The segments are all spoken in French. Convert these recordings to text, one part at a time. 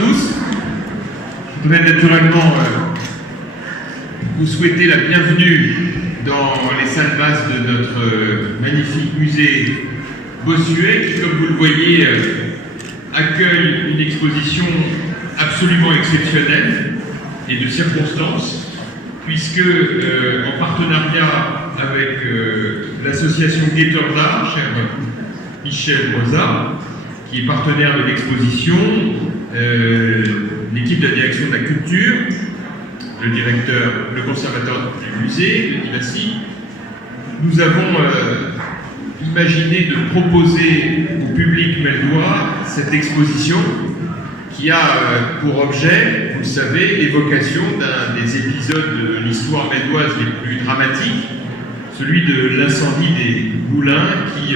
tous. Je voudrais naturellement vous souhaiter la bienvenue dans les salles basses de notre magnifique musée Bossuet, qui, comme vous le voyez, accueille une exposition absolument exceptionnelle et de circonstance, puisque en partenariat avec l'association Guetteur d'Art, cher Michel Rosa, qui est partenaire de l'exposition, l'équipe de la direction de la culture, le directeur, le conservateur du musée, le Divassi, nous avons imaginé de proposer au public meldois cette exposition qui a pour objet, vous le savez, l'évocation d'un des épisodes de l'histoire meldoise les plus dramatiques, celui de l'incendie des moulins qui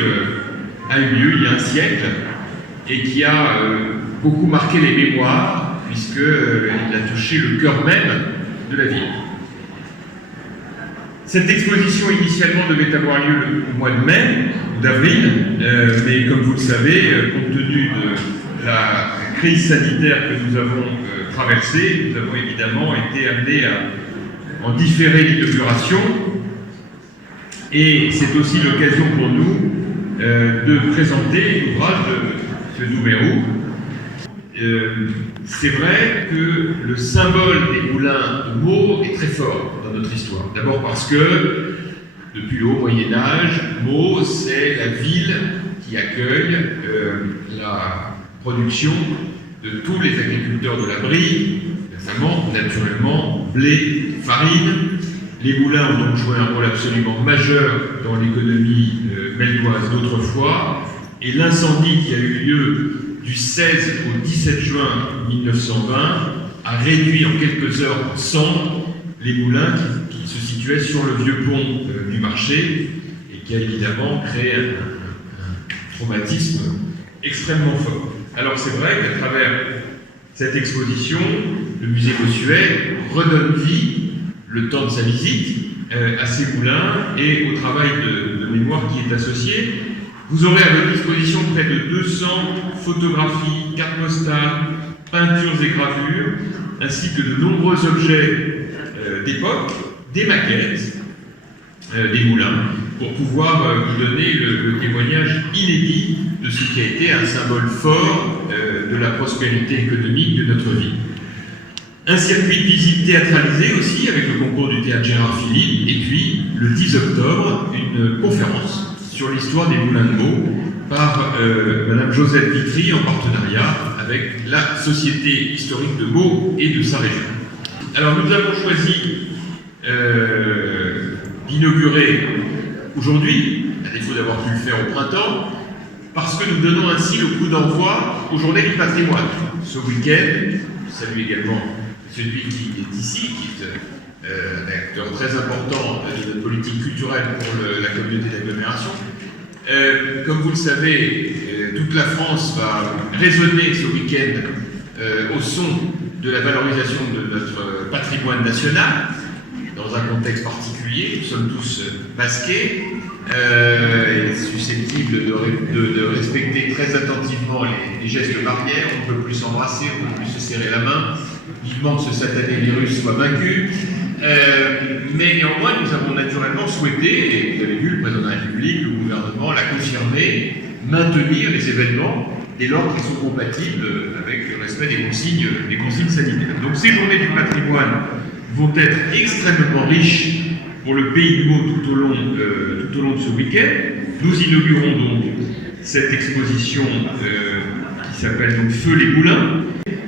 a eu lieu il y a un siècle et qui a beaucoup marqué les mémoires, puisqu'il a touché le cœur même de la ville. Cette exposition initialement devait avoir lieu au mois de mai ou d'avril, mais comme vous le savez, compte tenu de la crise sanitaire que nous avons traversée, nous avons évidemment été amenés à en différer l'inauguration, et c'est aussi l'occasion pour nous de présenter l'ouvrage de ce numéro. C'est vrai que le symbole des moulins de Meaux est très fort dans notre histoire. D'abord parce que, depuis le haut Moyen-Âge, Meaux, c'est la ville qui accueille la production de tous les agriculteurs de la Brie, notamment, naturellement, blé, farine. Les moulins ont donc joué un rôle absolument majeur dans l'économie meldoise d'autrefois, et l'incendie qui a eu lieu du 16 au 17 juin 1920 a réduit en quelques heures en cendres les moulins qui se situaient sur le vieux pont du marché, et qui a évidemment créé un traumatisme extrêmement fort. Alors c'est vrai qu'à travers cette exposition, le musée Bossuet redonne vie, le temps de sa visite, à ces moulins et au travail de mémoire qui est associé. Vous aurez à votre disposition près de 200 photographies, cartes postales, peintures et gravures, ainsi que de nombreux objets d'époque, des maquettes, des moulins, pour pouvoir vous donner le témoignage inédit de ce qui a été un symbole fort de la prospérité économique de notre ville. Un circuit de visite théâtralisé aussi, avec le concours du théâtre Gérard Philippe, et puis, le 10 octobre, une conférence sur l'histoire des moulins de Meaux par Madame Josette Vitry en partenariat avec la Société historique de Meaux et de sa région. Alors nous avons choisi d'inaugurer aujourd'hui, à défaut d'avoir pu le faire au printemps, parce que nous donnons ainsi le coup d'envoi aux Journées du patrimoine. Ce week-end, je salue également celui qui est ici, qui est un acteur très important de notre politique culturelle pour la communauté d'agglomération. Comme vous le savez, toute la France va résonner ce week-end au son de la valorisation de notre patrimoine national, dans un contexte particulier. Nous sommes tous basqués et susceptibles de respecter très attentivement les gestes barrières. On ne peut plus s'embrasser, on ne peut plus se serrer la main. Vivement que ce satané virus soit vaincu. Mais néanmoins, nous avons naturellement souhaité, et vous avez vu, le président de la République, le gouvernement l'a confirmé, maintenir les événements dès lors qu'ils sont compatibles avec le respect des consignes sanitaires. Donc ces journées du patrimoine vont être extrêmement riches pour le pays de Meaux tout au long de ce week-end. Nous inaugurons donc cette exposition qui s'appelle donc Feu les moulins.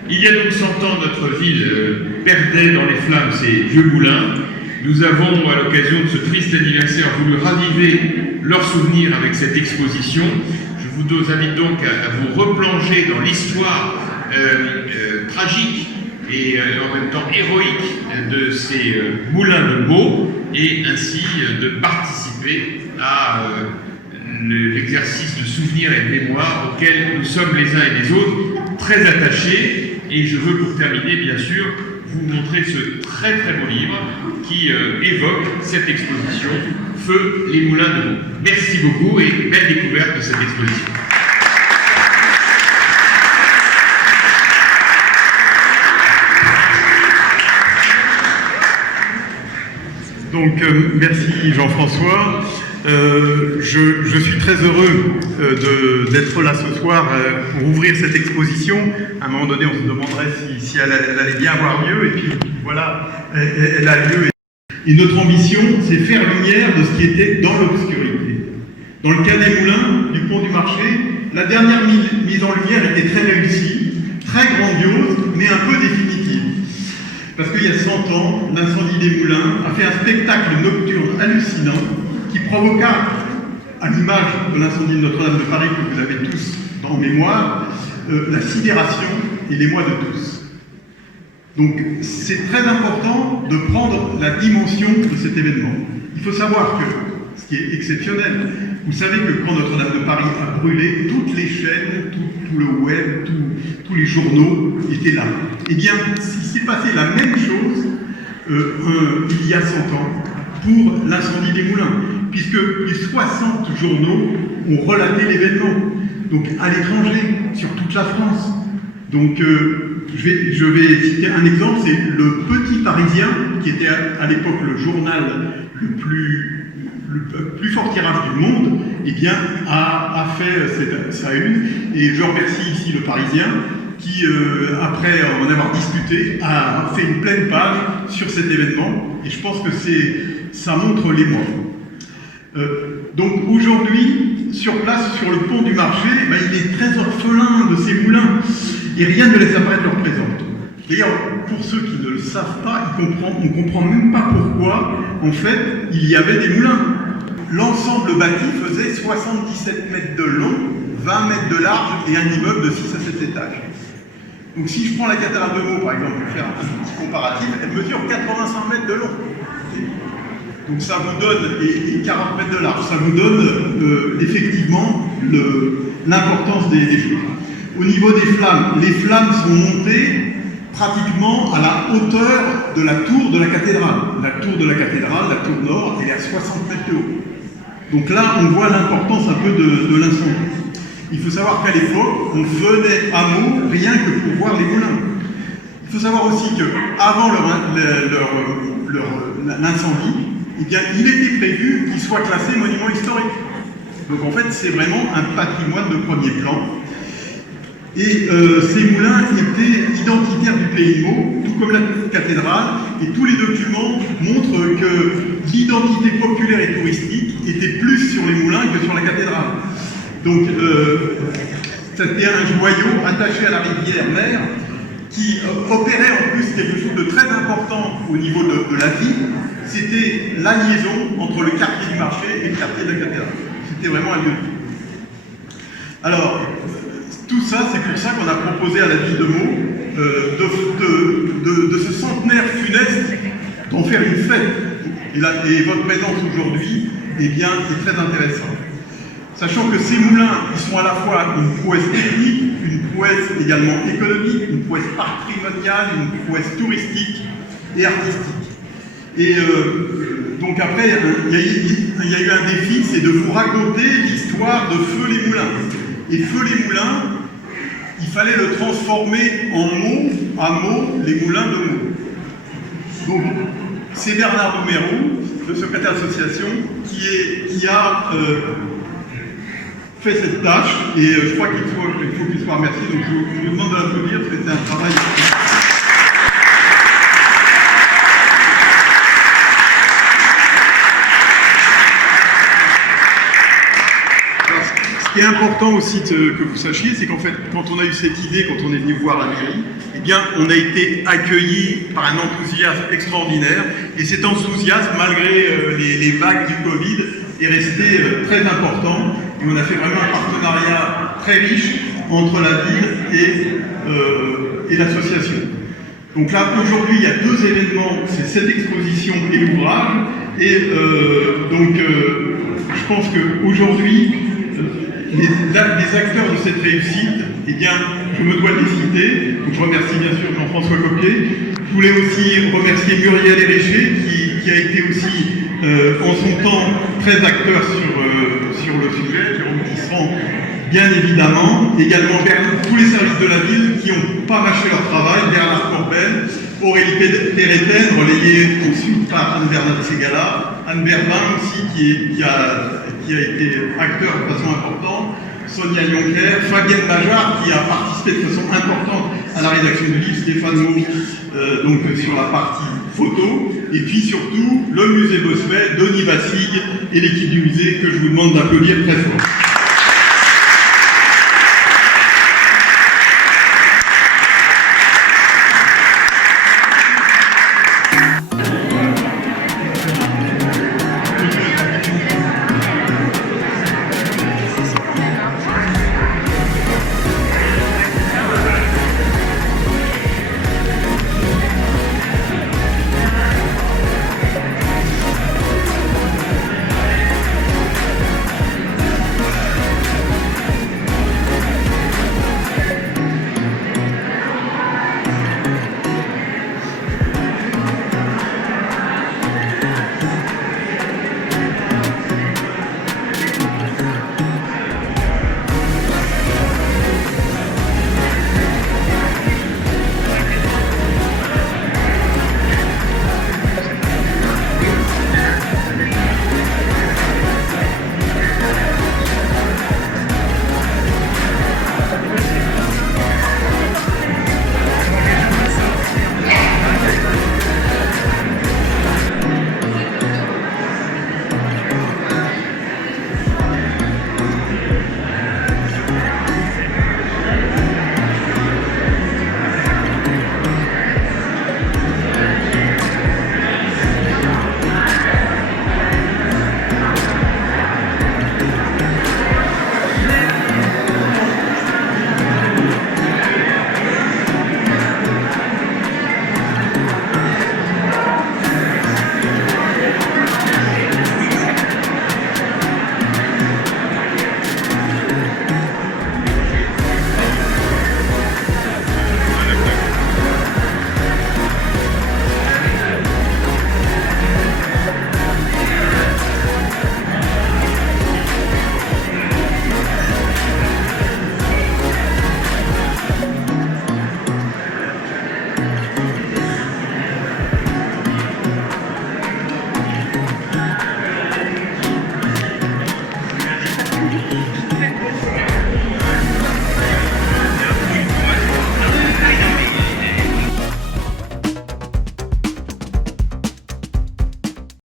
Il y a donc 100 ans, notre ville perdait dans les flammes ses vieux moulins. Nous avons, à l'occasion de ce triste anniversaire, voulu raviver leurs souvenirs avec cette exposition. Je vous invite donc à vous replonger dans l'histoire tragique et en même temps héroïque de ces moulins de Meaux, et ainsi de participer à l'exercice de souvenir et de mémoire auquel nous sommes les uns et les autres très attachés. Et je veux, pour terminer, bien sûr, vous montrer ce très très beau livre qui évoque cette exposition, Feu les moulins de Meaux. Merci beaucoup et belle découverte de cette exposition. Merci Jean-François. Je suis très heureux d'être là ce soir pour ouvrir cette exposition. À un moment donné, on se demanderait si elle allait bien avoir lieu, et puis voilà, elle a lieu. Et notre ambition, c'est faire lumière de ce qui était dans l'obscurité. Dans le cas des moulins, du pont du marché, la dernière mise en lumière était très réussie, très grandiose, mais un peu définitive. Parce qu'il y a 100 ans, l'incendie des moulins a fait un spectacle nocturne hallucinant qui provoqua, à l'image de l'incendie de Notre-Dame de Paris que vous avez tous en mémoire, la sidération et l'émoi de tous. Donc c'est très important de prendre la dimension de cet événement. Il faut savoir que, ce qui est exceptionnel, vous savez que quand Notre-Dame de Paris a brûlé, toutes les chaînes, tout le web, tous les journaux étaient là. Eh bien, il s'est passé la même chose il y a 100 ans pour l'incendie des moulins, puisque les 60 journaux ont relaté l'événement, donc à l'étranger, sur toute la France. Donc je vais citer un exemple, c'est le Petit Parisien, qui était à l'époque le journal le plus fort tirage du monde, eh bien, a fait sa une, et je remercie ici le Parisien, qui, après en avoir discuté, a fait une pleine page sur cet événement, et je pense que ça montre l'émoi. Donc aujourd'hui, sur place, sur le pont du marché, il est très orphelin de ces moulins, et rien ne laisse apparaître leur présence. D'ailleurs, pour ceux qui ne le savent pas, on ne comprend même pas pourquoi, en fait, il y avait des moulins. L'ensemble bâti faisait 77 mètres de long, 20 mètres de large et un immeuble de 6 à 7 étages. Donc si je prends la cathédrale de Meaux, par exemple, pour faire un petit comparatif, elle mesure 85 mètres de long. Donc ça vous donne, et 40 mètres de large, ça vous donne effectivement l'importance des choses. Au niveau des flammes, les flammes sont montées pratiquement à la hauteur de la tour de la cathédrale. La tour de la cathédrale, la tour nord, elle est à 60 mètres de haut. Donc là, on voit l'importance un peu de l'incendie. Il faut savoir qu'à l'époque, on venait à Meaux rien que pour voir les moulins. Il faut savoir aussi qu'avant l'incendie, eh bien, il était prévu qu'ils soient classés monuments historiques. Donc en fait, c'est vraiment un patrimoine de premier plan. Et ces moulins étaient identitaires du pays Meaux, tout comme la cathédrale, et tous les documents montrent que l'identité populaire et touristique était plus sur les moulins que sur la cathédrale. Donc c'était un joyau attaché à la rivière mer qui opérait en plus quelque chose de très important au niveau de la ville, c'était la liaison entre le quartier du marché et le quartier de la cathédrale. C'était vraiment un lieu de vie. Alors, tout ça, c'est pour ça qu'on a proposé à la ville de Meaux de ce centenaire funeste d'en faire une fête. Et votre présence aujourd'hui, eh bien, est très intéressante. Sachant que ces moulins, ils sont à la fois une prouesse technique, une prouesse également économique, une prouesse patrimoniale, une prouesse touristique et artistique. Et donc après, il y a eu un défi, c'est de vous raconter l'histoire de Feu les Moulins. Et Feu les Moulins, il fallait le transformer en mots, à mots, les moulins de Meaux. Donc, c'est Bernard Doumerou, le secrétaire d'association, qui a fait cette tâche, et je crois qu'il faut qu'il soit remercié. Donc, je vous demande de l'applaudir, c'était un travail. Ce qui est important aussi que vous sachiez, c'est qu'en fait, quand on a eu cette idée, quand on est venu voir la mairie, eh bien, on a été accueillis par un enthousiasme extraordinaire. Et cet enthousiasme, malgré les vagues du Covid, est resté très important. Et on a fait vraiment un partenariat très riche entre la ville et l'association. Donc là, aujourd'hui, il y a deux événements, c'est cette exposition et l'ouvrage. Et je pense qu'aujourd'hui, les acteurs de cette réussite, eh bien, je me dois de les citer. Donc, je remercie bien sûr Jean-François Copier. Je voulais aussi remercier Muriel Héréché, qui a été aussi, en son temps, très acteur sur le sujet, Jérôme Tisserand, bien évidemment. Également tous les services de la ville qui n'ont pas mâché leur travail, Bernard Corbel, Aurélie Péréten, relayée ensuite par Anne-Bernard Segala, Anne Berbin aussi, qui a été acteur de façon importante, Sonia Yonker, Fabienne Bajard, qui a participé de façon importante à la rédaction du livre, Stéphane Mau, donc sur la partie photo, et puis surtout le musée Bossuet, Denis Vassig et l'équipe du musée que je vous demande d'applaudir très fort.